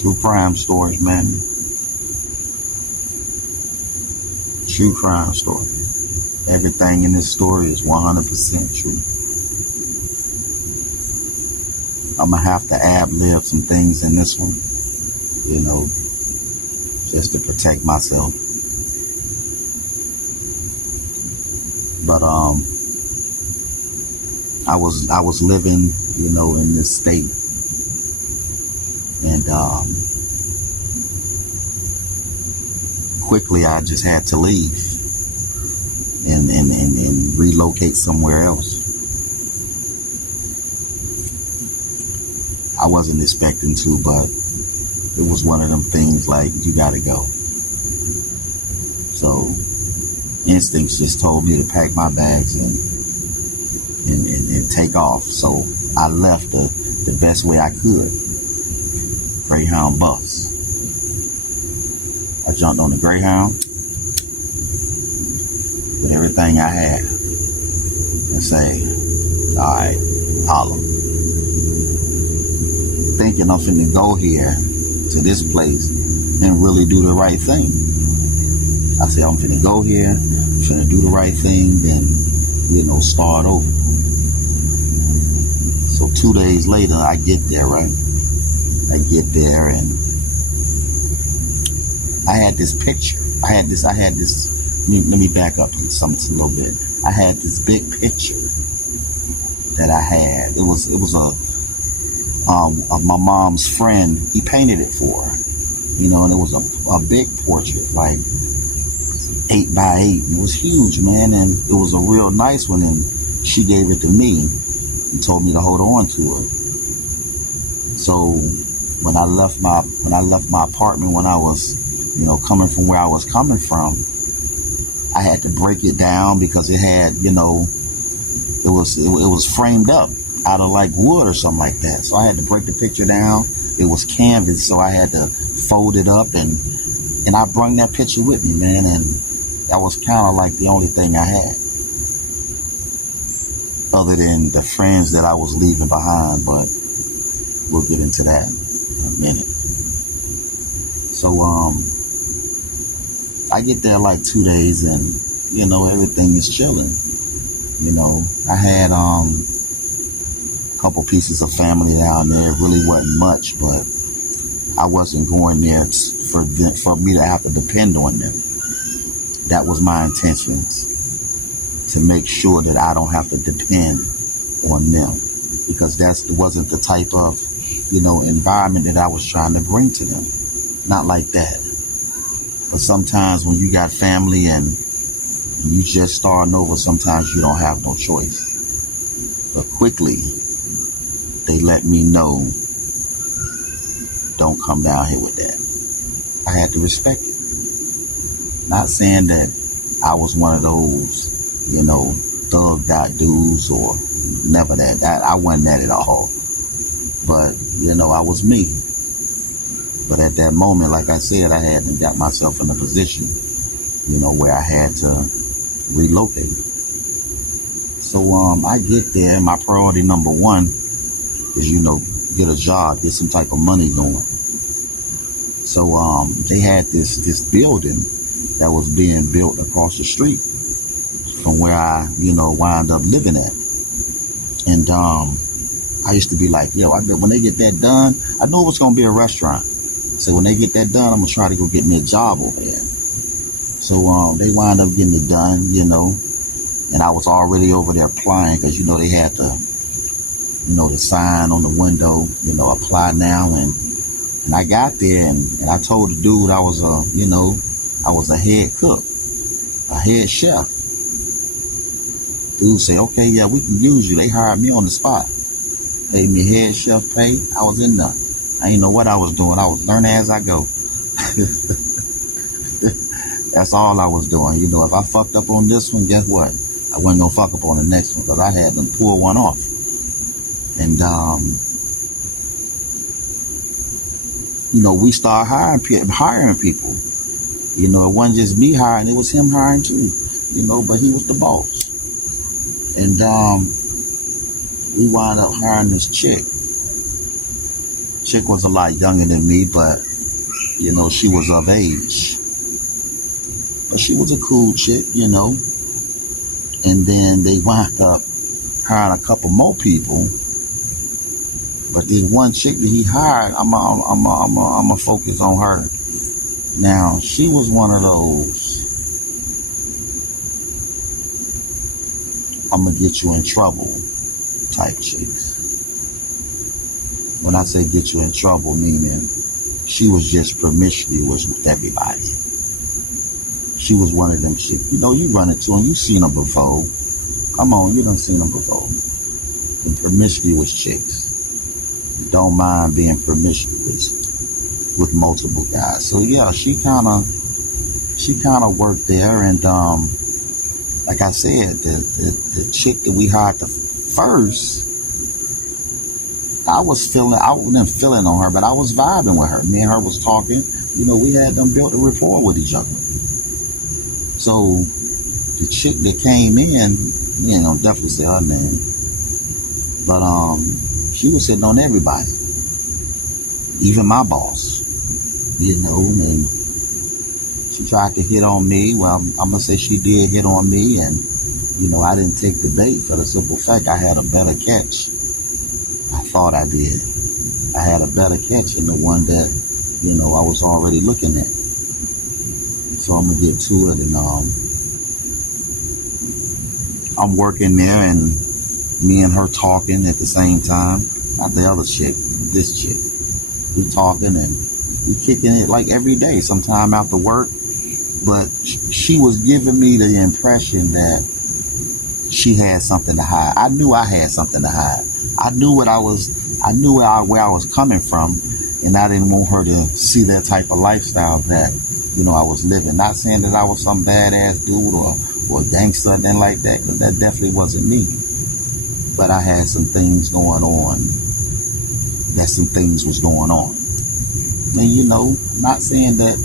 True crime stories, man. True crime story. Everything in this story is 100% true. I'm gonna have to ad-lib some things in this one, you know, just to protect myself. But I was living, you know, in this state, and quickly I just had to leave and relocate somewhere else. I wasn't expecting to, but it was one of them things like, you gotta go. So instincts just told me to pack my bags and take off. So I left the best way I could. Greyhound bus. I jumped on the Greyhound with everything I had and say, all right, holla. Thinking I'm finna go here to this place and really do the right thing. I said, I'm finna go here, I'm finna do the right thing, then, you know, start over. So 2 days later, I get there, right? I get there and I had this picture. I had this, let me back up something a little bit. I had this big picture that I had. It was of my mom's friend. He painted it for her, you know, and it was a big portrait, like 8 by 8. And it was huge, man, and it was a real nice one. And she gave it to me and told me to hold on to it. So when I left my apartment, when I was, you know, coming from where I was coming from, I had to break it down because it had, you know, it was framed up out of like wood or something like that. So I had to break the picture down. It was canvas, so I had to fold it up, and I brought that picture with me, man, and that was kind of like the only thing I had, other than the friends that I was leaving behind, but we'll get into that in a minute. So I get there like 2 days, and you know, everything is chilling. You know, I had a couple pieces of family down there. It really wasn't much, but I wasn't going there for me to have to depend on them. That was my intentions, to make sure that I don't have to depend on them, because that wasn't the type of, you know, environment that I was trying to bring to them. Not like that. But sometimes when you got family and you just starting over, sometimes you don't have no choice. But quickly, they let me know, don't come down here with that. I had to respect it. Not saying that I was one of those, you know, thugged out dudes, or never that. I wasn't that at all. But, you know, I was me. But at that moment, like I said, I had got myself in a position, you know, where I had to relocate. So I get there. My priority number one is, you know, get a job, get some type of money going. So they had this building that was being built across the street from where I, you know, wind up living at. And I used to be like, yo, I bet when they get that done, I know it's going to be a restaurant. So when they get that done, I'm going to try to go get me a job over there. So they wind up getting it done, you know, and I was already over there applying, because, you know, they had the, you know, the sign on the window, you know, apply now. And I got there, and I told the dude I was you know, I was a head cook, a head chef. Dude said, okay, yeah, we can use you. They hired me on the spot. Paid me head chef pay. I was in there. I didn't know what I was doing. I was learning as I go. That's all I was doing. You know, if I fucked up on this one, guess what? I wasn't going to fuck up on the next one, because I had to pull one off. And, you know, we started hiring people. You know, it wasn't just me hiring, it was him hiring too. You know, but he was the boss. And we wound up hiring this chick. Chick was a lot younger than me, but she was of age. But she was a cool chick, And then they wound up hiring a couple more people. But this one chick that he hired, I'm a focus on her. Now, she was one of those, I'm going to get you in trouble type chicks. When I say get you in trouble, meaning she was just promiscuous with everybody. She was one of them chicks. You run into them, you seen them before. Come on, you done seen them before. The promiscuous chicks. Don't mind being promiscuous with multiple guys. So yeah, she kind of worked there, and like I said, the chick that we hired the first, I wasn't feeling on her, but I was vibing with her. Me and her was talking. We had them built a rapport with each other. So the chick that came in, definitely say her name, but she was sitting on everybody, even my boss, and she tried to hit on me. Well, I'm gonna say she did hit on me, and I didn't take the bait for the simple fact I had a better catch. I thought I did. I had a better catch than the one that I was already looking at. So I'm gonna get to it, and I'm working there, and me and her talking at the same time. Not the other chick, this chick. We talking and we kicking it like every day, sometime after work. But she was giving me the impression that she had something to hide. I knew I had something to hide. I knew where I was coming from, and I didn't want her to see that type of lifestyle that I was living. Not saying that I was some badass dude or gangster, nothing like that, because that definitely wasn't me. But I had some things going on. Some things was going on. And not saying that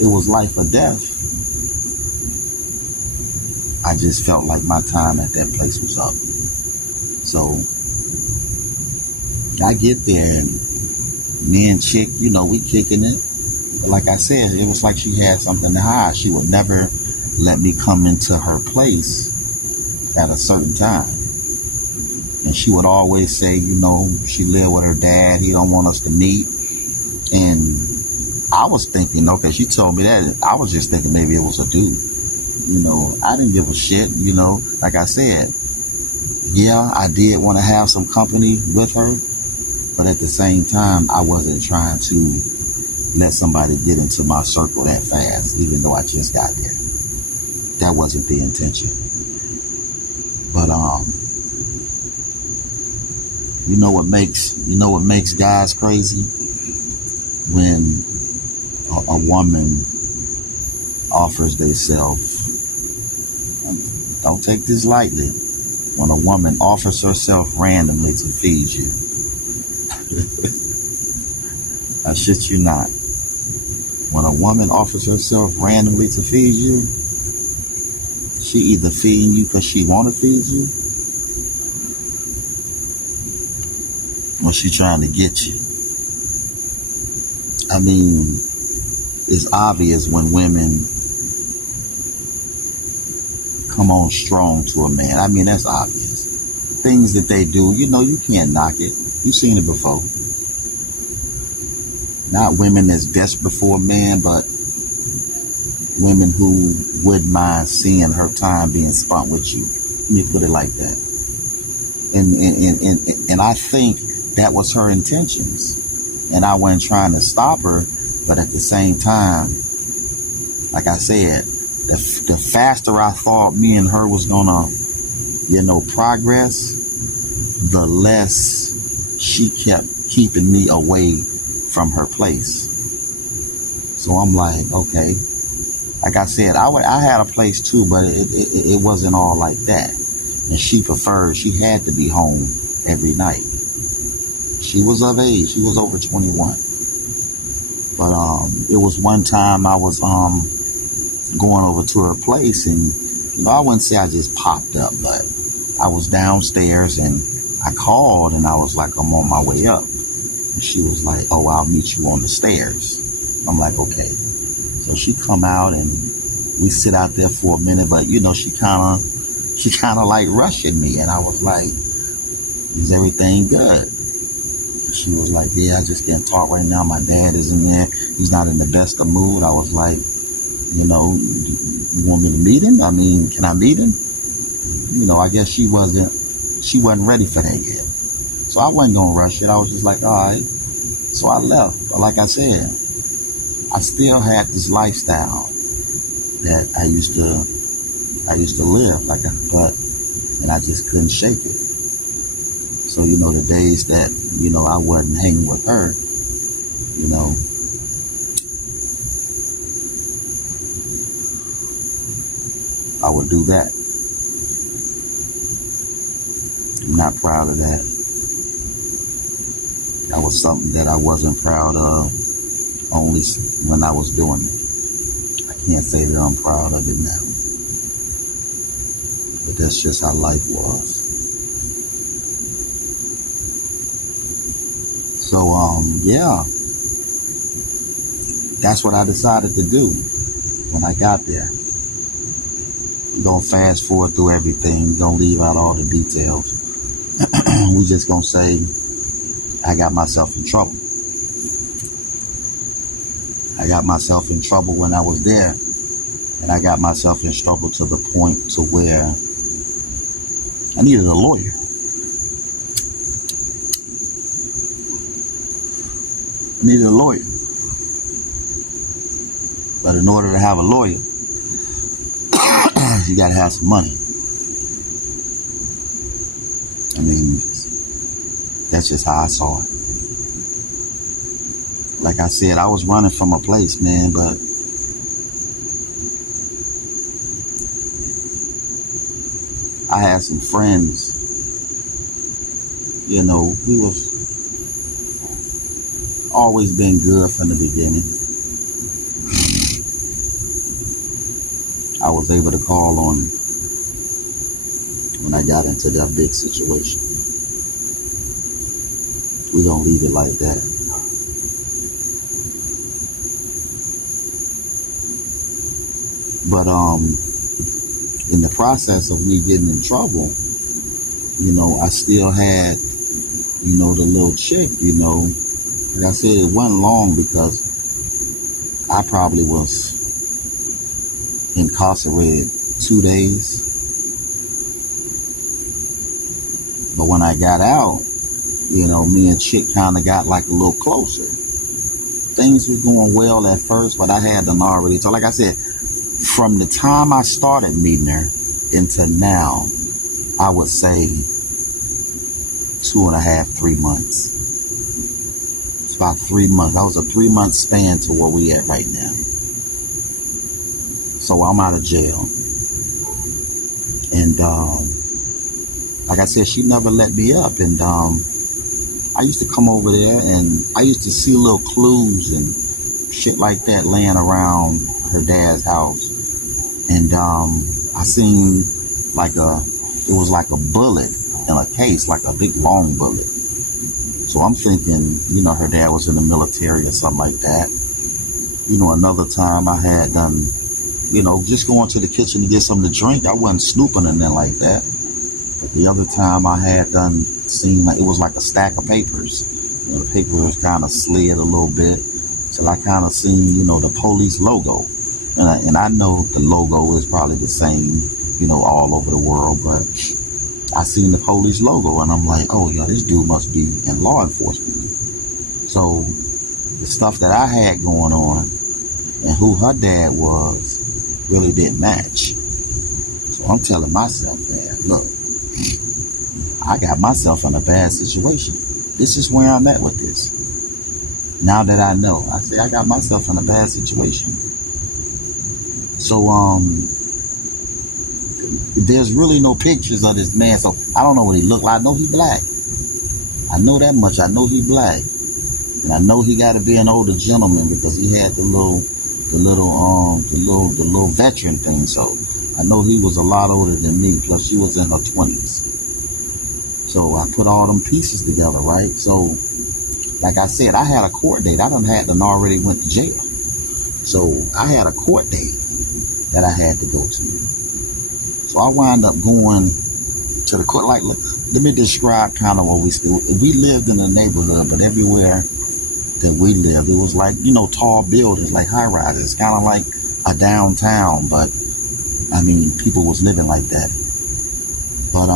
it was life or death. I just felt like my time at that place was up. So I get there, and me and chick, we kicking it. But like I said, it was like she had something to hide. She would never let me come into her place at a certain time. And she would always say, she lived with her dad. He don't want us to meet. And I was thinking, okay, she told me that. I was just thinking maybe it was a dude. I didn't give a shit. Like I said, yeah, I did want to have some company with her. But at the same time, I wasn't trying to let somebody get into my circle that fast, even though I just got there. That wasn't the intention. But you know what makes guys crazy? When a woman offers themselves. Don't take this lightly. When a woman offers herself randomly to feed you. I shit you not. When a woman offers herself randomly to feed you, she either feeding you because she want to feed you, or she trying to get you. I mean, it's obvious when women come on strong to a man. I mean, that's obvious. Things that they do, you can't knock it. You've seen it before. Not women that's desperate for a man, but women who wouldn't mind seeing her time being spent with you. Let me put it like that. And I think that was her intentions. And I wasn't trying to stop her, but at the same time, like I said, the faster I thought me and her was gonna, progress, the less she kept keeping me away from her place. So I'm like, okay. Like I said, I had a place too, but it wasn't all like that. And she had to be home every night. She was of age. She was over 21. But it was one time I was going over to her place, and I wouldn't say I just popped up, but I was downstairs and I called and I was like, I'm on my way up. And she was like, oh, I'll meet you on the stairs. I'm like, okay. So she come out and we sit out there for a minute, but she kind of like rushing me. And I was like, is everything good? She was like, yeah, I just can't talk right now. My dad is in there. He's not in the best of mood. I was like, you want me to meet him? I mean, can I meet him? I guess she wasn't ready for that yet. So I wasn't going to rush it. I was just like, all right. So I left. But like I said, I still had this lifestyle that I used to live, and I just couldn't shake it. So, the days that, I wasn't hanging with her, I would do that. I'm not proud of that. That was something that I wasn't proud of only when I was doing it. I can't say that I'm proud of it now. But that's just how life was. So, yeah. That's what I decided to do when I got there. We're going to fast forward through everything. We're going to leave out all the details. We just going to say I got myself in trouble. I got myself in trouble when I was there. And I got myself in trouble to the point to where I needed a lawyer. I needed a lawyer. But in order to have a lawyer, you got to have some money. I mean, that's just how I saw it. Like I said, I was running from a place, man, but I had some friends, we was always been good from the beginning. I was able to call on when I got into that big situation. We don't leave it like that. But in the process of me getting in trouble, I still had, the little chick, Like I said, it wasn't long because I probably was incarcerated 2 days. But when I got out, me and chick kind of got like a little closer. Things were going well at first, but I had them already. So like I said, from the time I started meeting her into now, I would say 2.5, 3 months. It's about 3 months. That was a 3-month span to where we at right now. So I'm out of jail. And like I said, she never let me up. And I used to come over there and I used to see little clues and shit like that laying around her dad's house. And I seen it was like a bullet in a case, like a big long bullet. So I'm thinking, her dad was in the military or something like that. Another time I had done, just going to the kitchen to get something to drink. I wasn't snooping or nothing like that. But the other time I had done seen it was like a stack of papers. The papers kind of slid a little bit. So I kind of seen, the police logo. And I know the logo is probably the same, all over the world, but I seen the police logo and I'm like, oh yeah, this dude must be in law enforcement. So the stuff that I had going on and who her dad was really didn't match. So I'm telling myself, man, look, I got myself in a bad situation. This is where I'm at with this. Now that I know, I say I got myself in a bad situation. So there's really no pictures of this man, so I don't know what he looked like. I know he black. I know that much. I know he black, and I know he got to be an older gentleman because he had the little veteran thing. So I know he was a lot older than me. Plus she was in her 20s. So I put all them pieces together, right? So Like I said, I had a court date. I done had already went to jail. So I had a court date that I had to go to. So I wound up going to the court. Like, let me describe kind of what we lived in a neighborhood, but everywhere that we lived, it was like, tall buildings, like high rises, kind of like a downtown, but I mean, people was living like that. But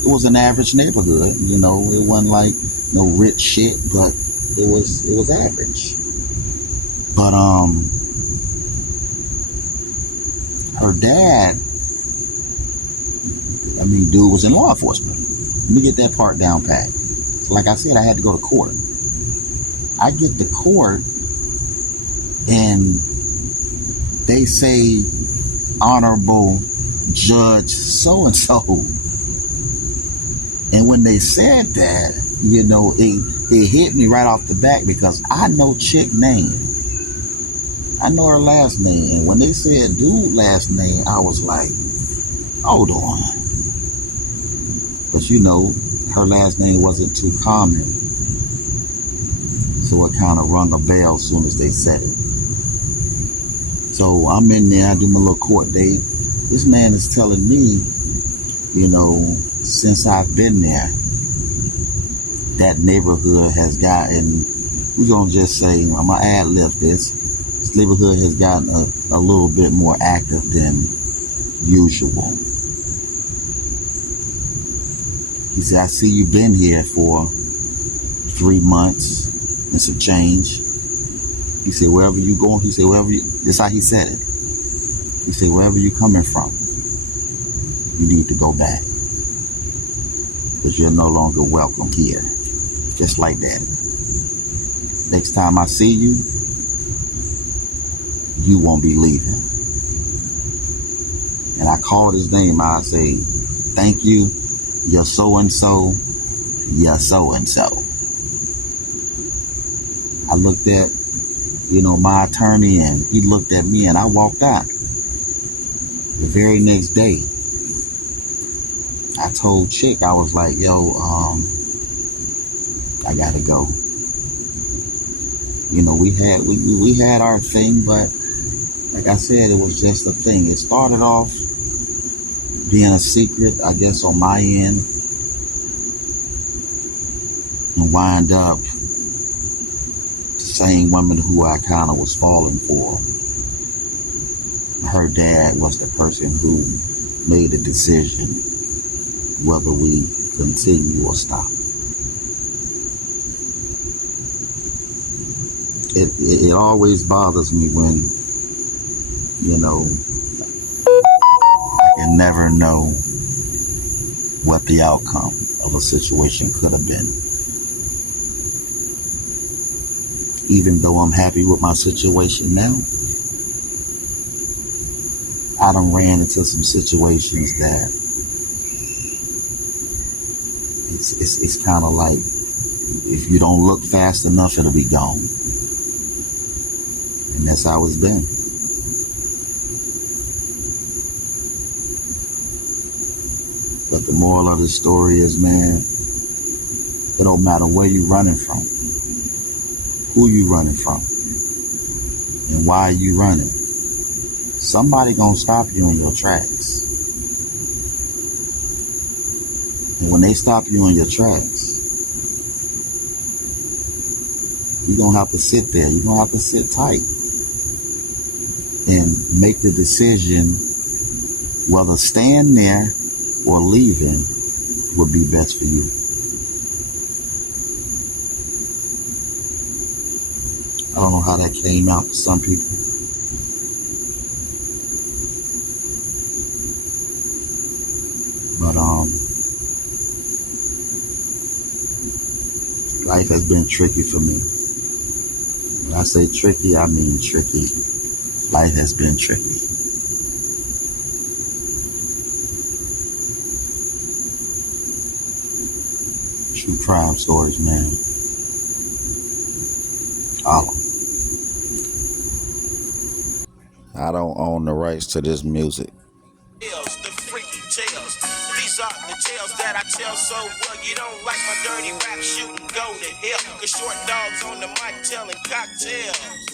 it was an average neighborhood, it wasn't like no rich shit, but it was average. But her dad, dude was in law enforcement. Let me get that part down pat. So like I said, I had to go to court. I get to court and they say, Honorable Judge so-and-so. And when they said that, it hit me right off the back because I know chick name. I know her last name. And when they said dude last name, I was like, hold on. But her last name wasn't too common. So it kind of rung a bell as soon as they said it. So I'm in there, I do my little court date. This man is telling me, since I've been there, that neighborhood has gotten, we're going to just say, I'm going to ad-lib this neighborhood has gotten a little bit more active than usual. He said, I see you've been here for 3 months and some change. He said, wherever you going, this is how he said it. He said, wherever you coming from, you need to go back. Because you're no longer welcome here. Just like that. Next time I see you, you won't be leaving. And I called his name. I say, thank you. You're so-and-so. You're so-and-so. I looked at, my attorney, and he looked at me, and I walked out. The very next day, I told Chick, I was like, yo, I gotta go. We had our thing, but like I said, it was just a thing. It started off being a secret, I guess, on my end, and wind up the same woman who I kind of was falling for. Her dad was the person who made the decision whether we continue or stop. It always bothers me when, I can never know what the outcome of a situation could have been. Even though I'm happy with my situation now, I done ran into some situations that it's kind of like, if you don't look fast enough, it'll be gone. And that's how it's been. But the moral of the story is, man, it don't matter where you running from, who you running from, and why you running. Somebody gonna stop you in your tracks. And when they stop you in your tracks, you're gonna have to sit there. You're gonna have to sit tight and make the decision whether staying there or leaving would be best for you. I don't know how that came out for some people. But life has been tricky for me. When I say tricky, I mean tricky. Life has been tricky. True crime stories, man. Holla. I don't own the rights to this music. The freaky tales. These are the tales that I tell so well. You don't like my dirty rap shooting, go to hell. Cause short dogs on the mic telling cocktails.